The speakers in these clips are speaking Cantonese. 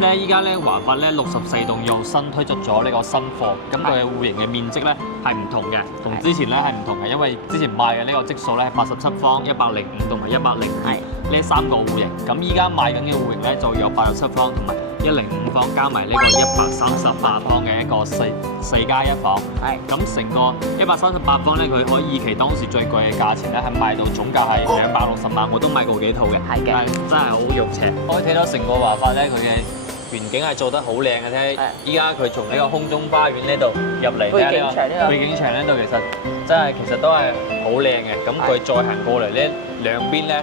咧依家咧華發咧64棟又新推出咗呢個新貨，咁佢嘅戶型嘅面積咧係唔同嘅，同之前咧係唔同嘅，因為之前賣嘅呢個積數咧係87方、105同埋102呢三個戶型，咁依家賣緊嘅戶型咧就有87方同埋105方，加埋呢個138方嘅一個4+1房。係。咁成個138方咧，佢可以期當時最貴嘅價錢咧係賣到總價係260萬，我都買過幾套嘅。係嘅。但係真係好肉赤。可以睇到成個華發咧，佢嘅園景係做得好靚嘅啫。依家佢從呢個空中花園呢度入嚟咧，呢個背景牆呢度其實都係好靚嘅。咁佢再行過嚟呢兩邊咧，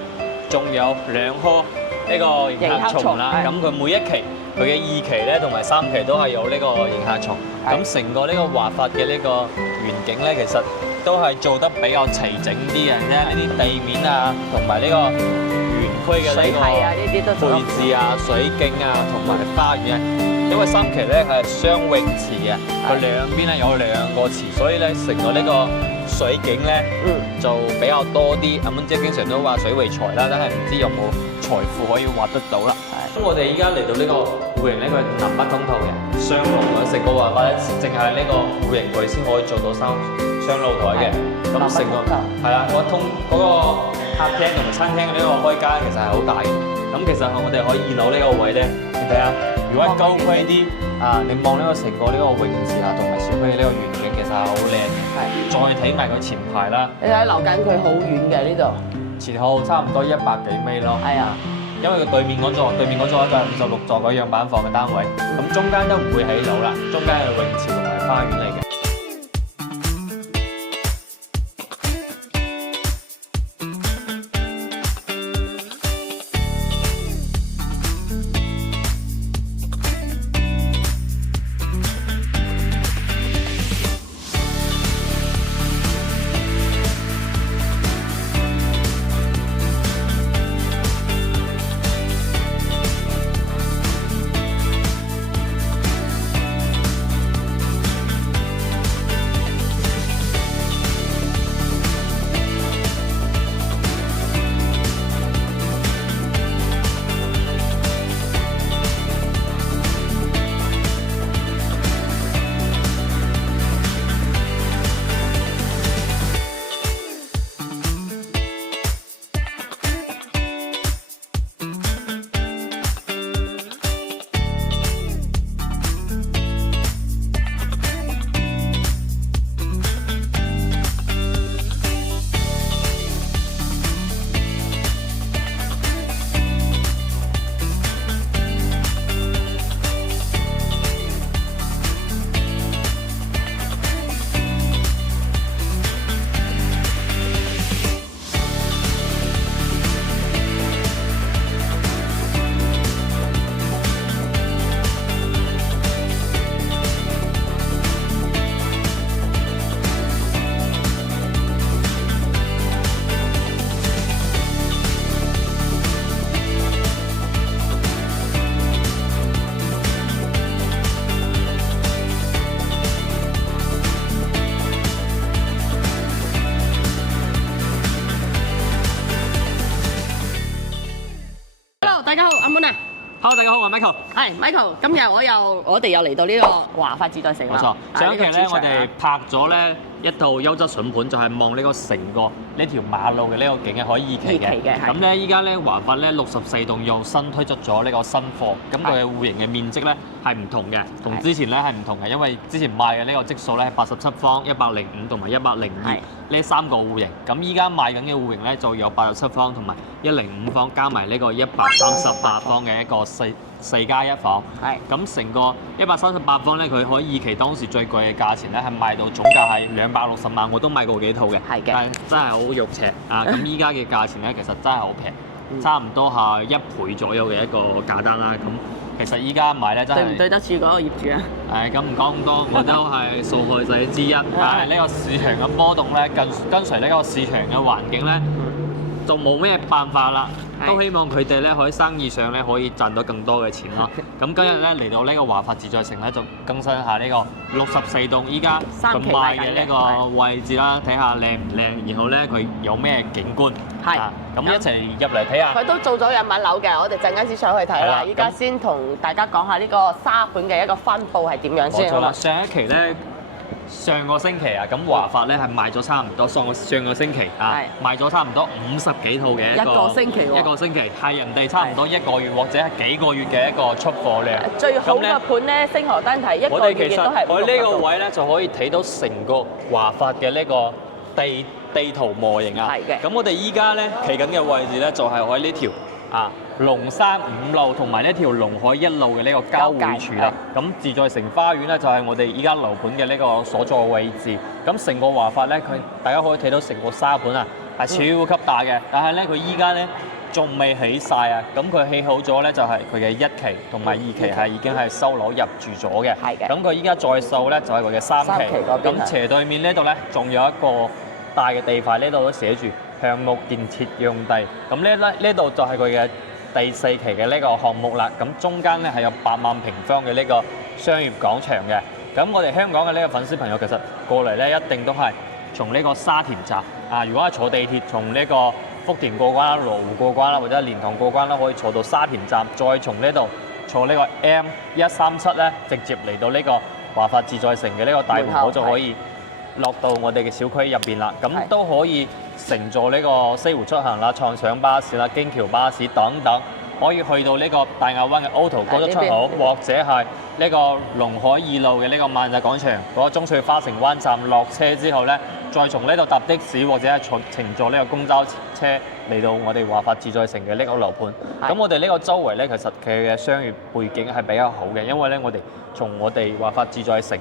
仲有2棵呢個迎客松啦。咁佢每一期佢嘅2期咧同埋3期都係有呢個迎客松。咁成個呢個華發嘅呢個園景咧，其實都係做得比較齊整啲嘅啫。呢啲地面啊，同埋呢個區嘅呢個配置啊、水景啊，同埋花園啊，因為3期咧係雙泳池嘅，佢兩邊咧有2個池，所以咧成個呢個水景咧就比較多啲。咁即係經常都話水為財啦，但係唔知有冇財富可以挖得到啦。咁我哋依家嚟到呢個戶型咧，佢係南北通透嘅，雙露嘅，成個華發咧，淨係呢個戶型佢先可以做到雙露台嘅。咁成個係啦，我通嗰個客廳同埋餐廳嘅呢個開間其實係好大嘅。咁其實我哋可以見到呢個位咧，你睇下，如果高規啲你望呢個成個呢個泳池啊，同埋小區嘅呢個園景，其實係好靚嘅。係。再睇埋佢前排啦，你睇樓緊佢好遠嘅呢度，前後差唔多100幾米咯。係啊。因為佢對面嗰座就係56座嘅樣板房嘅單位，咁中間都唔會起樓啦，中間係泳池同埋花園嚟嘅。大家好，阿 Moon 啊 Hello， 大家好，我係 Michael。係 Michael，今日我哋又嚟到呢個華發自在城啦。冇錯，上一期咧我哋拍咗咧一套優質筍盤，就係望呢個成個呢條馬路嘅呢個景係可以2期嘅。咁咧依家咧華發咧64棟又新推出咗呢個新貨，咁佢嘅戶型嘅面積咧係唔同嘅，同之前咧係唔同嘅，因為之前賣嘅呢個積數咧係87方、105同埋102呢三個戶型，咁依家賣緊嘅戶型咧就有87方同埋105方，加埋呢個138方嘅一個4+1房。係。咁成個138方咧，佢可以2期當時最貴嘅價錢咧係賣到總價係260萬，我都買過幾套嘅。係嘅。但係真係好肉赤啊！咁依家嘅價錢咧，其實真係好平，差唔多係1倍左右嘅一個價單啦。咁其實依家買咧真係對唔對得住嗰個業主啊？咁唔講咁多，我都係受害者之一。但係呢個市場嘅波動咧，跟隨呢個市場嘅環境咧，就冇咩辦法啦，係都希望佢哋咧可以生意上咧可以賺到更多嘅錢咯。咁今日咧嚟到呢個華發自在城咧，就更新下呢個64棟依家佢賣嘅呢個位置啦，睇下靚唔靚，然後咧佢有咩景觀。係咁一齊入嚟睇下。佢都做咗日文樓嘅，我哋陣間先上去睇係啦啦。依家先同大家講下呢個沙盤嘅一個分佈係點樣先。冇錯啦，上一期咧。上個星期啊，咁華發咧係賣咗差唔多，上個星期啊，賣咗差唔多50幾套嘅一個星期喎，一個星期係人哋差唔多1個月或者係幾個月嘅一個出貨量。最好嘅盤咧，星河單睇一個月亦都係我哋其實喺呢個位咧就可以睇到成個華發嘅呢個地圖模型啊。係嘅。咁我哋依家咧企緊嘅位置咧就係喺呢條龍山5路同埋呢條龍海1路嘅呢個交匯處啦。咁自在城花園咧就係我哋依家樓盤嘅呢個所在位置。咁成個華發咧，大家可以睇到成個沙盤啊係超級大嘅。但係咧佢依家咧仲未起晒啊。咁佢起好咗咧就係佢嘅1期同埋2期係已經係收樓入住咗嘅。係嘅。咁佢依家再售咧就係佢嘅3期。咁斜對面呢度咧仲有一個大嘅地塊，呢度都寫住項目建設用地。咁呢度就係佢嘅第4期嘅呢個項目啦，咁中間咧係有8萬平方嘅呢個商業廣場嘅。咁我哋香港嘅呢個粉絲朋友其實過嚟咧一定都係從呢個沙田站如果係坐地鐵從呢個福田過關啦、羅湖過關啦或者蓮塘過關啦，可以坐到沙田站，再從呢度坐呢個 M137咧，直接嚟到呢個華發自在城嘅呢個大門口就可以落到我哋嘅小區入邊啦。咁都可以乘坐呢個西湖出行啦、創想巴士啦、京橋巴士等等，可以去到呢個大亞灣嘅 O2 高速出口，或者係呢個龍海2路嘅呢個萬達廣場嗰個中翠花城灣站落車之後咧，再從呢度搭的士或者係乘坐呢個公交車嚟到我哋華發自在城嘅呢個樓盤。咁我哋呢個周圍咧，其實佢嘅商業背景係比較好嘅，因為咧我哋從我哋華發自在城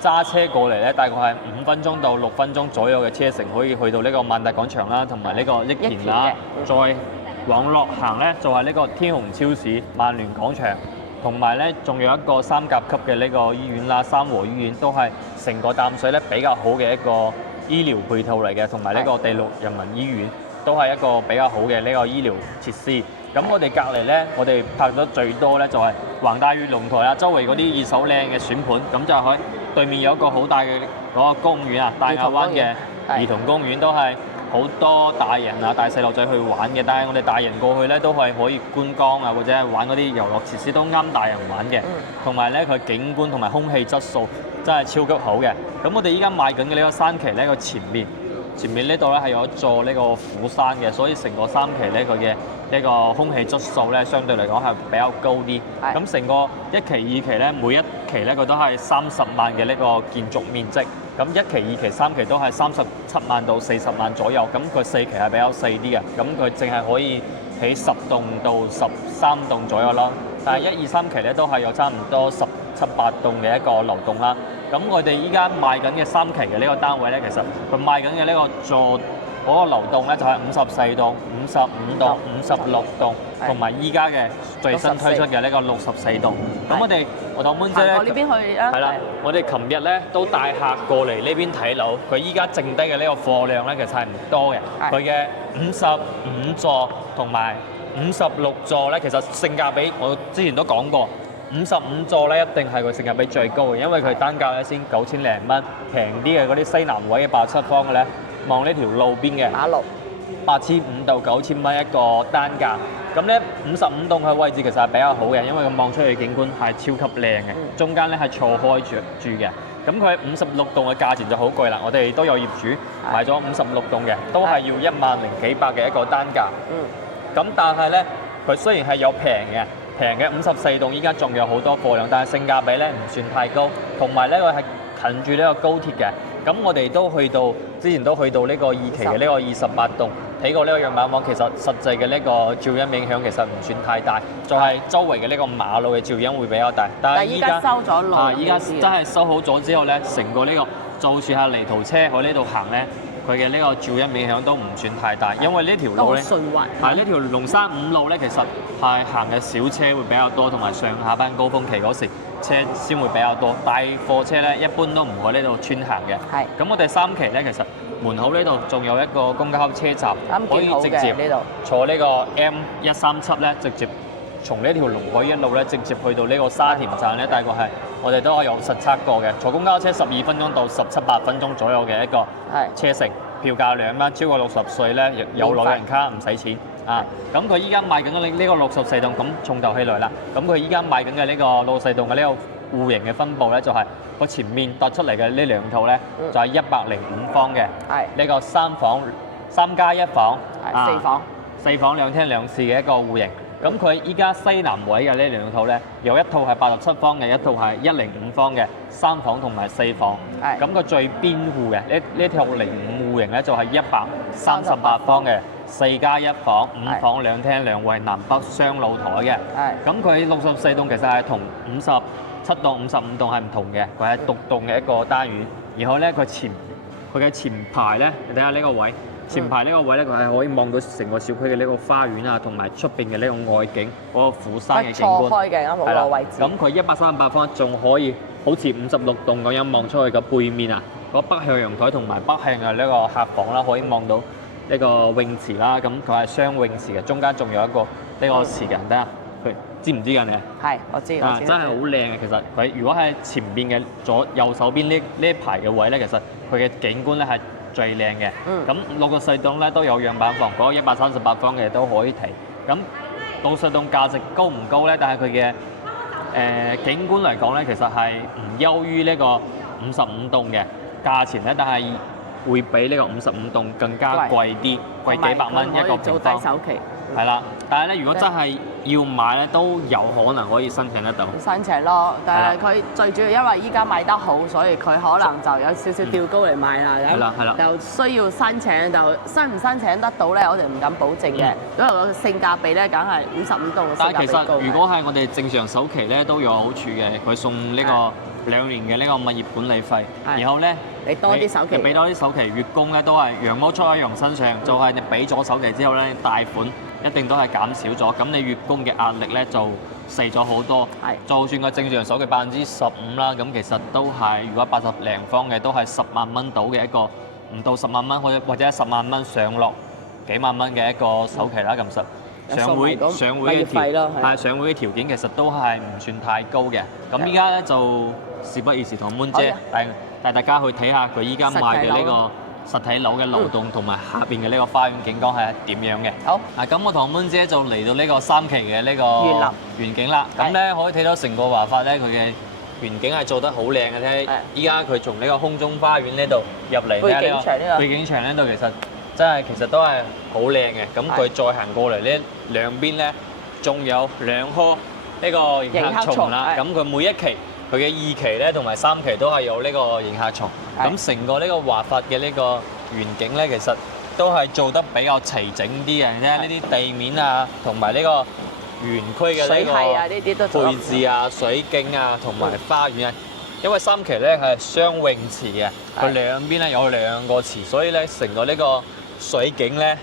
揸車過嚟咧，大概係5分鐘到6分鐘左右嘅車程，可以去到呢個萬達廣場啦，同埋呢個益田啦。再往落行咧，就係呢個天虹超市、萬聯廣場，同埋咧仲有一個3甲級嘅呢個醫院啦，三和醫院都係成個淡水咧比較好嘅一個醫療配套嚟嘅，同埋呢個第6人民醫院都係一個比較好嘅呢個醫療設施。咁我哋隔離咧，我哋拍得最多咧就係橫大嶼龍台啊，周圍嗰啲二手靚嘅選盤，咁就喺對面有一個好大嘅嗰個公園啊，大亞灣嘅兒童公園都係好多大人啊、大細路仔去玩嘅。但係我哋大人過去咧都係可以觀光啊，或者係玩嗰啲遊樂設施都啱大人玩嘅。同埋咧佢景觀同埋空氣質素真係超級好嘅。咁我哋依家賣緊嘅呢個山崎咧，個前面呢度咧係有一座呢個虎山嘅，所以成個三期咧佢嘅呢個空氣質素咧相對嚟講係比較高啲。咁成個1期、2期咧，每一期咧佢都係30萬嘅呢個建築面積。咁1期、2期、3期都係37萬到40萬左右。咁佢4期係比較細啲嘅，咁佢淨係可以起10棟到13棟左右啦。但係1、2、3期咧都係有差唔多17、8棟嘅一個流動啦。咁我哋依家賣緊嘅3期嘅呢個單位咧，其實佢賣緊嘅呢個座嗰個流動咧就係54棟、55棟、56棟，同埋依家嘅最新推出嘅呢個64棟。咁我當妹姐咧，呢邊去啊，係啦，我哋琴日咧都帶客過嚟呢邊睇樓，佢依家剩低嘅呢個貨量咧其實係唔多嘅。佢嘅55座同埋56座咧，其實性價比我之前都講過。55座咧一定係佢性價比最高嘅，因為佢單價咧先9000零蚊，平啲嘅嗰啲西南位嘅87方嘅咧，望呢條路邊嘅馬路8500到9000蚊一個單價。咁咧55棟嘅位置其實係比較好嘅，因為佢望出去景觀係超級靚嘅，中間咧係錯開住嘅。咁佢56棟嘅價錢就好貴啦，我哋都有業主買咗56棟嘅，都係要1萬零幾百嘅一個單價。咁但係咧，佢雖然係有平嘅54棟，依家仲有好多貨量，但係性價比咧唔算太高，同埋咧佢係近住呢個高鐵嘅。咁我哋之前都去到呢個2期嘅呢個28棟，睇過呢個樣板房，其實實際嘅呢個噪音影響其實唔算太大，就係周圍嘅呢個馬路嘅噪音會比較大。但係依家收咗路，依家真係收好咗之後咧，成個呢個就算係泥土車喺呢度行咧，佢嘅呢個噪音影響都唔算太大，因為呢條都好路咧順滑。係呢條龍山5路咧，其實係行嘅小車會比較多，同埋上下班高峰期嗰時車先會比較多。大貨車咧一般都唔會呢度穿行嘅。係。咁我哋3期咧，其實門口呢度仲有一個公交車站，可以直接呢度坐呢個 M137咧，直接從呢條龍海一路咧，直接去到呢個沙田站咧，大概係我哋都有實測過嘅。坐公交車12分鐘到17-8分鐘左右嘅一個車程，票價2蚊，超過60歲咧有老人卡唔使錢啊。咁佢依家賣緊嘅呢個64棟，咁重頭戲來啦。咁佢依家賣緊嘅呢個64棟嘅呢個戶型嘅分佈咧，就係個前面突出嚟嘅呢兩套咧，就係105方嘅，呢個3房3+1房，4房2廳2廁嘅一個戶型。咁佢依家西南位嘅呢兩套咧，有一套係87方嘅，一套係105方嘅3房同埋4房。咁佢最邊戶嘅呢套05戶型咧，就係138方嘅4+1房5房2廳2衛南北雙露台嘅。咁佢64棟其實係同57棟、55棟係唔同嘅，佢係獨棟嘅一個單元。然後咧佢嘅前排咧，你睇下呢個位。前排呢個位咧，佢係可以望到成個小區嘅呢個花園啊，同埋出邊嘅呢個外景，嗰個虎山嘅景觀。錯開嘅啱好個位置。咁佢138方仲可以好似56棟咁樣望出去嘅背面啊，嗰北向陽台同埋北向嘅呢個客房啦，可以望到呢個泳池啦。咁佢係雙泳池嘅，中間仲有一個呢個池嘅，睇下佢知唔知㗎你？係，我知。真係好靚嘅，其實佢如果喺前邊嘅右手邊呢一排嘅位咧，其實佢嘅景觀咧係最靚嘅，咁64棟咧都有樣板房，嗰個138方嘅都可以提。咁64棟價值高唔高咧？但係佢嘅景觀嚟講咧，其實係唔優於呢個55棟嘅價錢咧，但係會比呢個55棟更加貴啲，貴幾百蚊一個平方。首期。係啦，但係咧，如果真係要買咧，都有可能可以申請得到。申請咯，但係佢最主要因為依家賣得好，所以佢可能就有少少吊高嚟賣啦。係啦，係啦。就需要申請，就申唔申請得到咧，我哋唔敢保證嘅。因為個性價比咧，梗係55棟嘅性價比高。但係其實如果係我哋正常首期咧，都有好處嘅。佢送呢個2年嘅呢個物業管理費，然後咧你多啲首期，你俾多啲首期，月供咧都係羊毛出喺羊身上，就係你俾咗首期之後咧，貸款一定都係減少咗，咁你月供嘅壓力咧就細咗好多。就算個正常首期15%啦，咁其實都係如果80零方嘅都係10萬蚊到嘅一個，唔到10萬蚊或者10萬蚊上落幾萬蚊嘅一個首期啦。咁上會嘅條件其實都係唔算太高嘅。咁依家咧就事不宜遲，同妹姐帶大家去睇下佢依家賣嘅呢個實體樓嘅樓棟同埋下邊嘅呢個花園景觀係點樣嘅。好，咁我同妹姐就嚟到呢個3期嘅呢個園景啦。咁咧可以睇到成個華發咧，佢嘅園景係做得好靚嘅。睇依家佢從呢個空中花園呢度入嚟咧，呢個背景牆呢度其實都係好靚嘅。咁佢再行過嚟呢兩邊咧，仲有2棵呢個迎客松啦。咁佢每一期佢嘅2期咧同埋3期都係有呢個迎客松。咁成個呢個華發嘅呢個園景咧，其實都係做得比較齊整啲嘅。你睇下呢啲地面啊，同埋呢個園區嘅呢個配置啊、水景啊，同埋花園啊。因為3期咧係雙泳池嘅，佢兩邊咧有2個池，所以咧成個呢個水景咧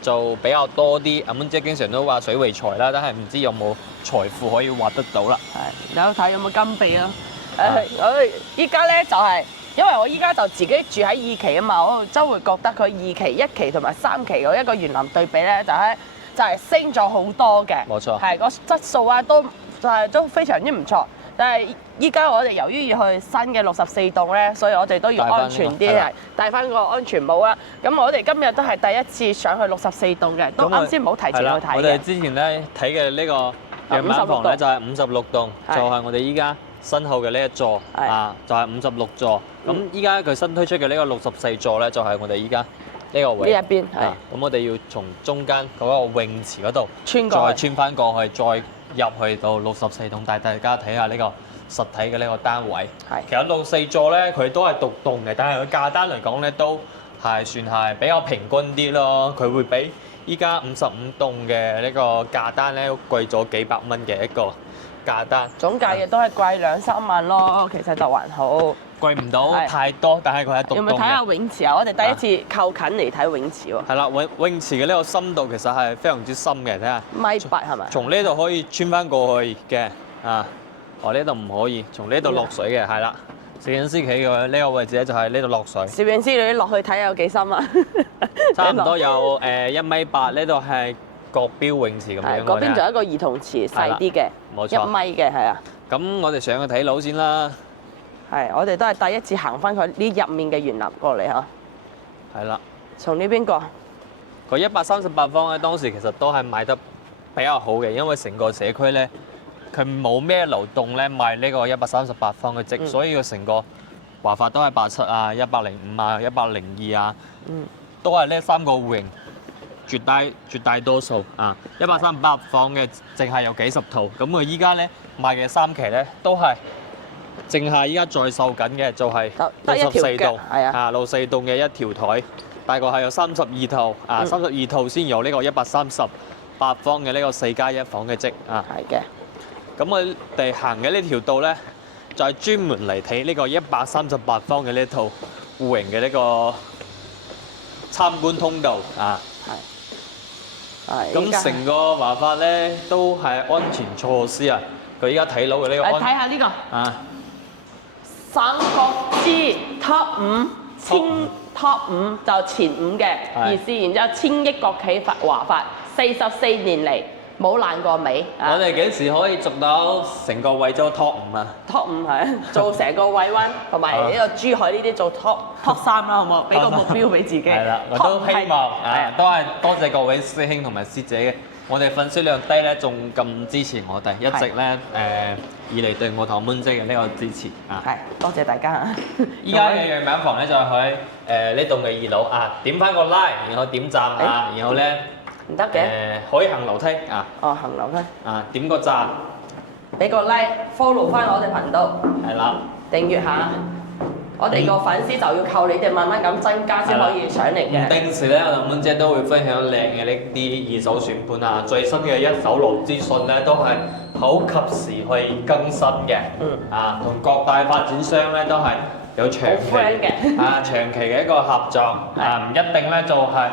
就比較多啲。阿妹姐經常都話水為財啦，但係唔知有冇財富可以挖得到啦。係，有睇有冇金幣咯。我依家咧就係。因為我依家就自己住喺2期啊嘛，我就會覺得佢2期、1期同埋3期嗰一個園林對比咧，就係升咗好多嘅。冇錯，係個質素啊，都非常之唔錯。但係依家我哋由於要去新嘅64棟咧，所以我哋都要安全啲，係戴翻個安全帽啦。咁我哋今日都係第一次上去64棟嘅，都啱先冇提前去睇嘅。我哋之前咧睇嘅呢個樣板房咧就係56棟，就係我哋依家身後嘅呢一座啊，就係56座。咁依家佢新推出嘅呢個64座咧，就係我哋依家呢個位呢一邊。咁我哋要從中間嗰個泳池嗰度再穿翻過去，再入去到64棟，帶大家睇下呢個實體嘅呢個單位。其實64座咧，佢都係獨棟嘅，但係佢價單嚟講咧，都係算係比較平均啲咯。佢會比依家55棟嘅呢個價單咧貴咗幾百蚊嘅一個價單。總價亦都係貴2-3萬咯，其實就還好。貴唔到係太多，但係佢係獨棟要唔要睇下嘅。泳池啊？我哋第一次靠近嚟睇泳池喎，係啦，泳池嘅呢個深度其實係非常之深嘅，睇下。 1.8係咪？從呢度可以穿翻過去嘅，啊，哦呢度唔可以，從呢度落水嘅，係啦。攝影師企嘅呢個位置咧就係呢度落水，攝影師你落去睇下有幾深啊？差唔多有1.8米，呢度係國標泳池咁樣。係嗰邊仲有一個兒童池細啲嘅，冇錯1米嘅係啊。咁我哋上去睇樓先啦，係，我哋都係第一次行翻佢呢入面嘅園林過嚟嚇。係啦。從呢邊過，佢138方咧，當時其實都係賣得比較好嘅，因為成個社區咧，佢冇咩流動咧賣呢個138方嘅積，所以佢成個華發都係87啊、105啊、102啊，都係呢三個戶型絕大多數啊。138方嘅淨係有幾十套，咁佢依家咧賣嘅3期咧都係淨係依家在售緊嘅，就係得一條64腳棟，係啊64棟嘅一條台。大概係有32套啊，32套先有呢個138方嘅呢個4+1房嘅積啊。係嘅。咁我哋行嘅呢條道咧，就係專門嚟睇呢個138方嘅呢套戶型嘅呢個參觀通道啊。係。咁成個華發咧都係安全措施啊。佢依家睇樓嘅呢個睇下呢個啊，省國之 Top 5千 Top 5就前5嘅意思，然之後1000億國企華發44年嚟冇爛過尾。我哋幾時可以做到成個惠州 Top 5啊 ？Top 5係做成個惠灣同埋呢個珠海呢啲做 Top 3啦，好唔好？俾個目標俾自己。係啦，我都希望啊，都係多謝各位師兄同埋師姐嘅。我哋粉絲量低咧，仲咁支持我哋，一直咧以嚟對我同妹姐嘅呢個支持啊！係，多謝大家。依家嘅樣板房咧就喺呢棟嘅2樓啊，點翻個 like，然後點讚啊，然後咧唔得嘅，可以行樓梯啊，哦行樓梯，啊點個讚，俾個 like，follow 翻我哋頻道，係啦，訂閱下。我哋個粉絲就要靠你哋慢慢咁增加先可以上嚟嘅。唔定時咧，我同妹姐都會分享靚嘅呢啲二手選盤啊，最新嘅一手樓資訊咧都係好及時去更新嘅。啊，同各大發展商咧都係有長期長期嘅一個合作。啊，唔一定咧就係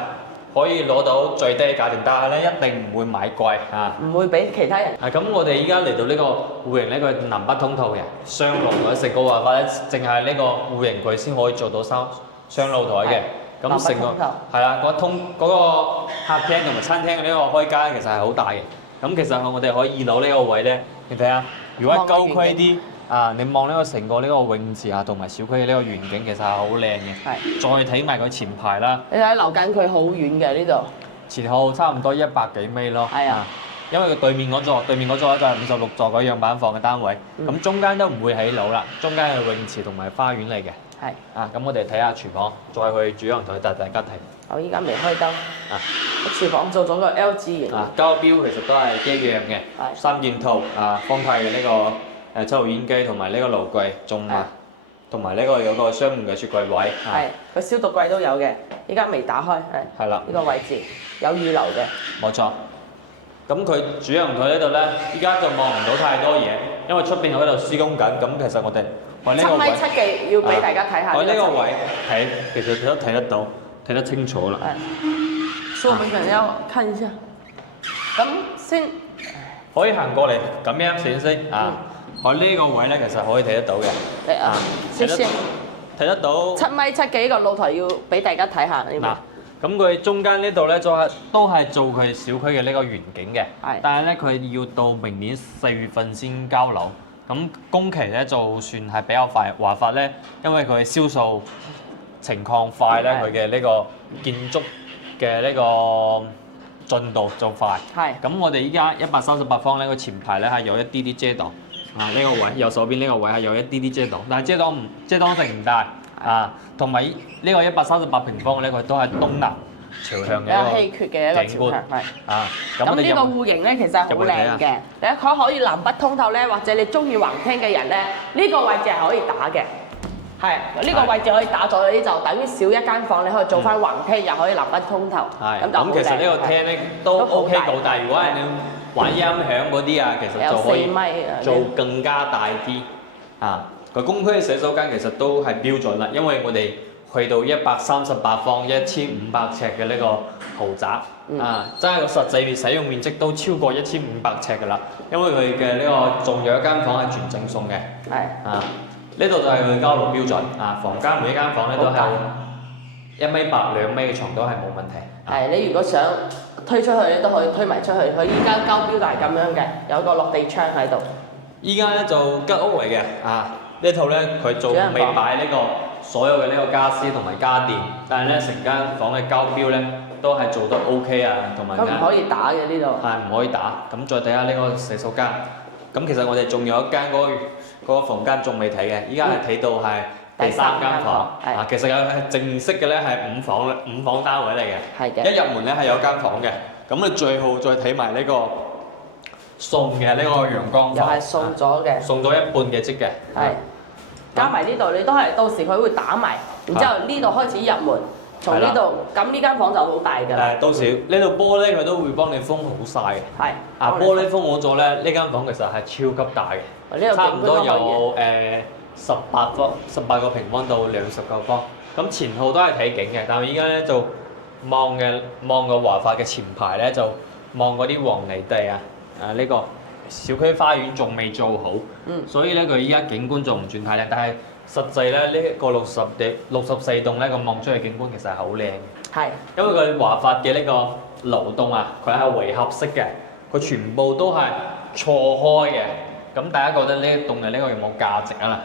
可以攞到最低價錢，但係咧一定唔會買貴啊。唔會俾其他人。啊，咁我哋依家嚟到呢個戶型呢個南北通透嘅雙露台，成個華發咧，淨係呢個戶型佢先可以做到雙露台嘅。咁成個係啦，嗰個客廳同埋餐廳嘅呢個開間其實係好大嘅。咁其實我哋可以2樓呢個位咧，你睇下，如果高區啲啊，你望呢個成個呢個泳池啊，同埋小區嘅呢個遠景其實係好靚嘅。係。再睇埋佢前排啦。你睇樓近佢好遠嘅呢度。前後差唔多100幾米咯。係啊。因為佢對面嗰座咧就係56座嗰樣板房嘅單位，咁中間都唔會起樓啦，中間係泳池同埋花園嚟嘅。係。啊，咁我哋睇下廚房，再去主陽台帶大家睇。我依家未開燈。啊。廚房做咗個 L 字形。啊，膠標其實都係一樣嘅。係。3件套啊，方太嘅呢個抽油煙機同埋呢個爐櫃，同埋呢個有個雙門嘅雪櫃位。係。個消毒櫃都有嘅，依家未打開。係。係啦。呢個位置有預留嘅。冇錯。咁佢主陽台呢度咧，依家就望唔到太多嘢，因為出邊喺度施工緊。咁其實我哋呢個位7米7幾要俾大家睇下。我呢個位睇，其實都睇得到，睇得清楚啦。所以我們可能要看一下。咁先可以行過嚟咁樣先先啊！我呢個位咧其實可以睇得到嘅。嚟啊！謝謝。睇得到。7米7幾個露台要俾大家睇下呢邊。咁佢中間呢度咧，都係做佢小區嘅呢個園景嘅。係。但係咧，佢要到明年4月份先交樓。咁工期咧就算係比較快。華發咧，因為佢銷售情況快咧，佢嘅呢個建築嘅呢個進度就快。係。咁我哋依家138方咧，佢前排咧係有一啲啲遮擋。啊，呢個位右手邊呢個位係有一啲啲遮擋，但係遮擋性唔大。啊，同埋呢個138平方咧，佢都係東南朝向嘅一個景觀。係啊，咁呢個戶型咧其實好靚嘅。你佢可以南北通透咧，或者你中意橫廳嘅人咧，呢個位置係可以打嘅。係呢個位置可以打咗，你就等於少一間房，你可以做翻橫廳，又可以南北通透。係。咁其實呢個廳咧都 OK 到，但係如果係你玩音響嗰啲啊，其實就可以做更加大啲。啊。佢公區嘅洗手間其實都係標準啦，因為我哋去到138方1500尺嘅呢個豪宅，真係個實際使用面積都超過1500尺㗎啦。因為佢嘅呢個仲有一間房係全整送嘅，呢度就係佢交樓標準，房間每一間房咧都係1.8米、2米嘅床都係冇問題。係，你如果想推出去，你都可以推埋出去。佢依家交標就係咁樣嘅，有個落地窗喺度。依家咧就吉屋嚟嘅，呢套咧佢仲未擺呢個所有嘅呢個家私同埋家電，但係咧成間房嘅交標咧都係做得 OK 啊，同埋唔可以打嘅呢度。係唔可以打。咁再睇下呢個洗手間。咁其實我哋仲有一間嗰個房間仲未睇嘅，依家係睇到係第3間房。其實有係正式嘅咧係五房單位嚟嘅。係嘅。一入門咧係有間房嘅，咁你最後再睇埋呢個送嘅呢個陽光房。又係送咗嘅。送咗一半嘅積嘅。係。加埋呢度，你都係到時佢會打埋，然之後呢度開始入門，從呢度，咁呢間房就好大㗎啦。到時呢度玻璃佢都會幫你封好晒嘅。係。玻璃封好咗咧，呢間房其實係超級大嘅，差唔多有18個平方到29方。咁前後都係睇景嘅，但係依家咧就望個華發嘅前排咧就望嗰啲黃泥地呢個小區花園仲未做好，所以咧佢依家景觀仲唔算太靚，但係實際咧呢個64棟咧個望出去景觀其實係好靚嘅。係。因為佢華發嘅呢個樓棟佢係圍合式嘅，佢全部都係錯開嘅。咁大家覺得呢一棟嘅呢個有冇價值啊？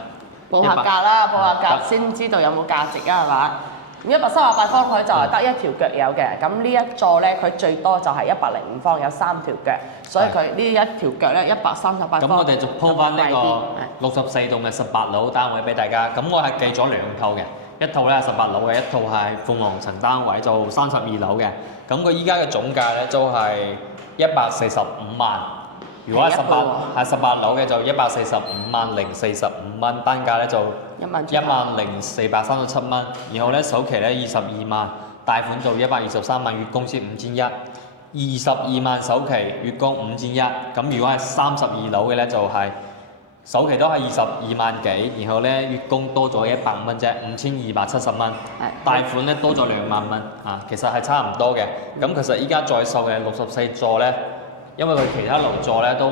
報下價啦，報下價先知道有冇價值啊，係嘛？138方佢就係得一條腳有嘅，咁呢一座咧佢最多就係105方有3條腳，所以佢呢一條腳咧138方。咁我哋就鋪翻呢個64棟嘅18樓單位俾大家。咁我係計咗2套嘅，一套咧係18樓嘅，一套係鳳凰層單位就32樓嘅。咁佢依家嘅總價咧都係145萬。如果係18樓嘅就145萬045蚊，單價咧就10437蚊。然後咧首期咧22萬，貸款就123萬，月供先5122萬首期，月供5100。咁如果係32樓嘅咧就係首期都係22萬幾，然後咧月供多咗100蚊啫，5270蚊。貸款咧多咗2萬蚊，其實係差唔多嘅。咁其實依家在售嘅64座咧。因為佢其他樓座咧都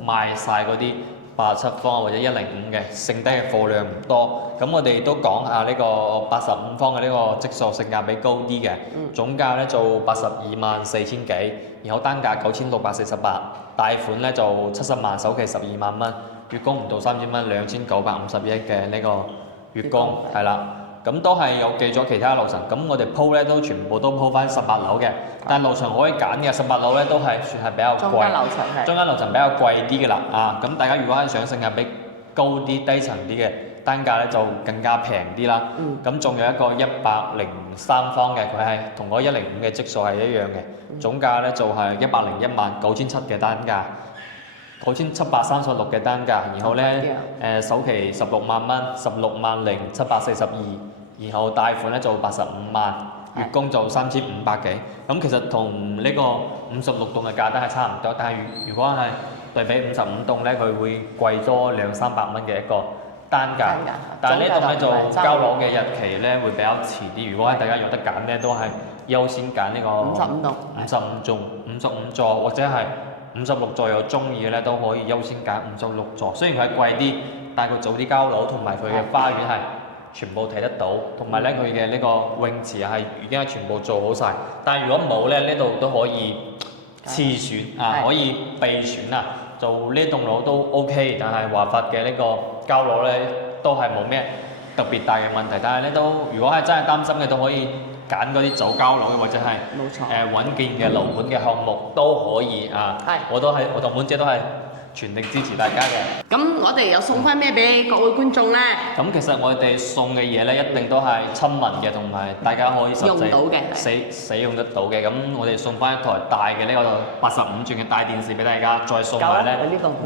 賣晒嗰啲87方或者105嘅，剩低嘅貨量唔多。咁我哋都講下呢個85方嘅呢個質素性價比高啲嘅，總價咧就82萬4000幾，然後單價9648，貸款咧就70萬，首期12萬蚊，月供唔到3000蚊，2951嘅呢個月供係啦。咁都係有記咗其他樓層，咁我哋鋪咧都全部都鋪翻18樓嘅，但樓層可以揀嘅18樓咧都係算係比較貴，中間樓層比較貴啲嘅啦，咁大家如果係想性價比高啲、低層啲嘅，單價咧就更加平啲啦。咁仲有一個103方嘅，佢係同嗰105嘅質素係一樣嘅，總價咧就係101萬9700嘅單價。9736嘅單價，然後咧首期16萬蚊，16萬0742，然後貸款咧就85萬，月供就3500幾。咁其實同呢個56棟嘅價單係差唔多，但係如果係對比55棟咧，佢會貴多200-300蚊嘅一個單價。但係呢棟咧就交樓嘅日期咧會比較遲啲。如果係大家有得揀咧，都係優先揀呢個55座或者係56座有中意嘅咧，都可以優先揀56座。雖然佢係貴啲，但係佢早啲交樓，同埋佢嘅花園係全部睇得到，同埋咧佢嘅呢個泳池係已經係全部做好晒。但係如果冇咧，呢度都可以次選可以備選做呢棟樓都 OK。但係華發嘅呢個交樓咧都係冇咩特別大嘅問題。但係咧都如果係真係擔心嘅，都可以揀嗰啲早交樓嘅或者係穩健嘅樓盤嘅項目都可以我同滿姐都係全力支持大家嘅。咁我哋又送翻咩俾各位觀眾咧？咁其實我哋送嘅嘢咧，一定都係親民嘅，同埋大家可以實際使用得到嘅。咁我哋送翻一台大嘅呢個85吋嘅大電視俾大家，再送埋咧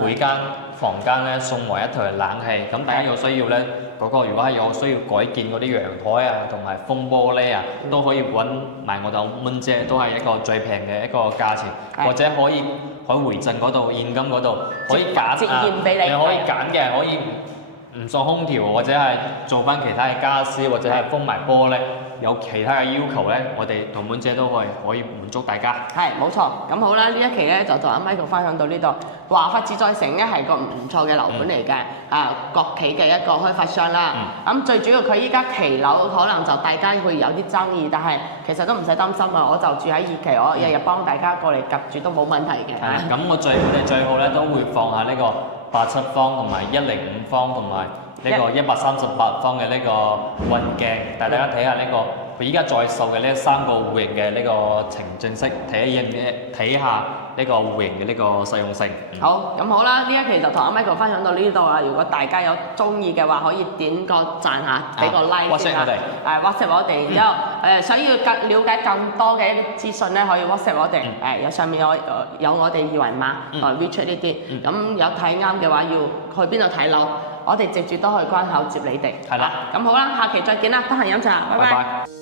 每間房間咧送埋一台冷氣。咁大家有需要咧，如果係有需要改建嗰啲陽台同埋風玻璃都可以揾埋我哋滿姐，都係一個最平嘅一個價錢，或者可以回贈嗰度現金嗰度可以揀你可以揀嘅，可以唔送空調或者係做翻其他嘅家私或者係封埋玻璃，有其他嘅要求咧，我哋同滿姐都可以滿足大家。係冇錯，咁好啦，呢一期咧就同阿 Michael 分享到呢度。華發自在城咧係個唔錯嘅樓盤嚟嘅，國企嘅一個開發商啦。咁最主要佢依家期樓可能就大家會有啲爭議，但係其實都唔使擔心啊！我就住喺二期，我日日幫大家過嚟夾住都冇問題嘅。咁我哋最好咧都會放下呢個87方同埋105方同埋呢個138方嘅呢個運鏡，帶大家睇下呢個佢依家在售嘅呢3個戶型嘅呢個情正式，睇下呢個戶型嘅呢個實用性。好，咁好啦，呢一期就同阿 Michael 分享到呢度啦。如果大家有中意嘅話，可以點個讚下，俾個 like 先啦。WhatsApp 我哋，然之後想要了解更多嘅一啲資訊咧，可以 WhatsApp 我哋。有上面有我哋二維碼，reach 出呢啲。咁有睇啱嘅話，要去邊度睇樓，我哋直接都去關口接你哋。係啦。咁好啦，下期再見啦，得閒飲茶，拜拜。